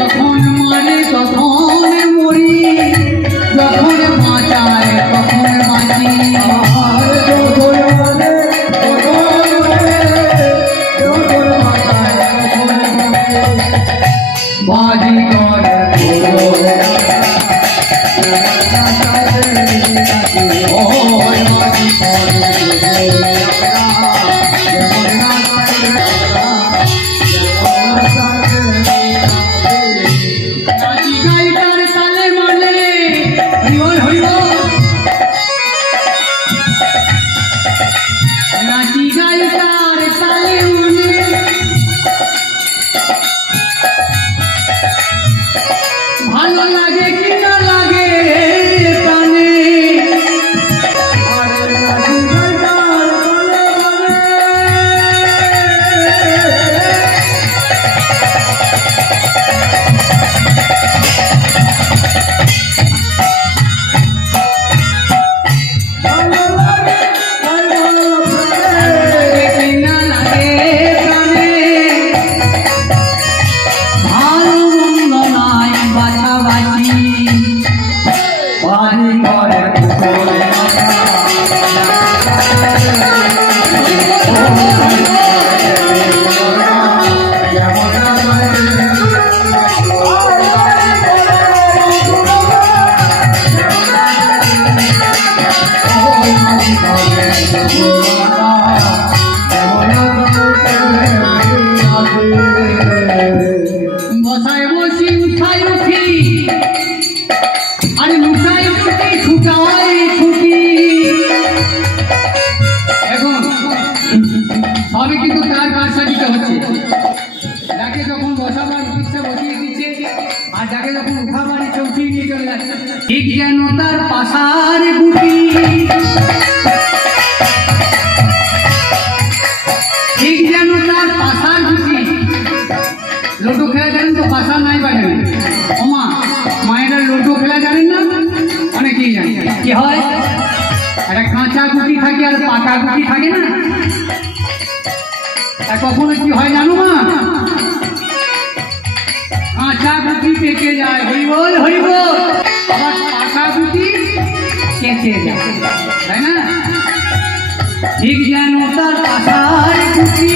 যখন মারে তখন মরি, যখন বাঁচায় তখন বাঁচি। বাজি করে ভালো লাগে কি না লাগে প্রাণে। বসায় বসি উঠাই উঠি, আরে লুকাই ছুটি ছুটাই ছুটি। এখন সবই কিন্তু তার কারসাজিতে হচ্ছে। যাকে যখন বসাবার ইচ্ছা বসিয়ে দিচ্ছে, আর যাকে যখন উঠাবার ইচ্ছা উঠিয়ে নিয়ে চলে যাচ্ছে। ঠিক যেন তার পাশার গুটি, ঠিক যেন তার পাশার গুটি। লুডো খেলা জানেন তো? পাশা নাই বাজে ওমা, মায়েরা লুডো খেলা জানেন না? অনেকেই জানে। কি হয়, একটা কাঁচা গুটি থাকে আর পাকা গুটি থাকে না। তা কখনো কি হয় জানো মা? কাঁচা গুটি পেকে যায়, হরিবল হরিবল। আবার পাকা গুটি কেটে যায়, তাই না? ঠিক যেন তার পাশার গুটি,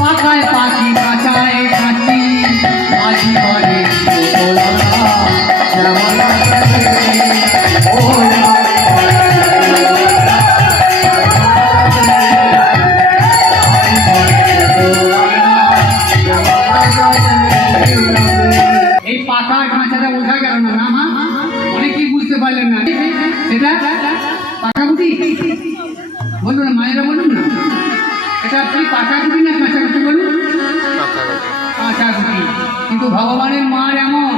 পাকায় পাখি কাঁচায় কাঁচি। বাজি করে এই পাকা কাঁচাটা বোঝা গেল না? না মা, অনেকেই বুঝতে পারলেন না। সেটা পাকা গুটি বলুন না, মায়েরা বলুন না। এটা আপনি পাকা গুটি না কাঁচা গুটি বলুন? কাঁচা গুটি। কিন্তু ভগবানের মার এমন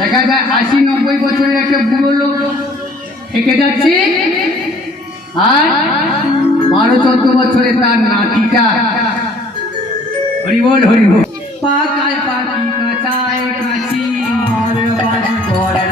দেখা যায় ৮০-৯০ বছরের একটা বুড়ো লোক থেকে যাচ্ছে, আর ১২-১৪ বছরে তার নাতিটা। হরিবল হরিবল। পাকায় পাখি কাঁচায় কাঁচি, আর বাজি করে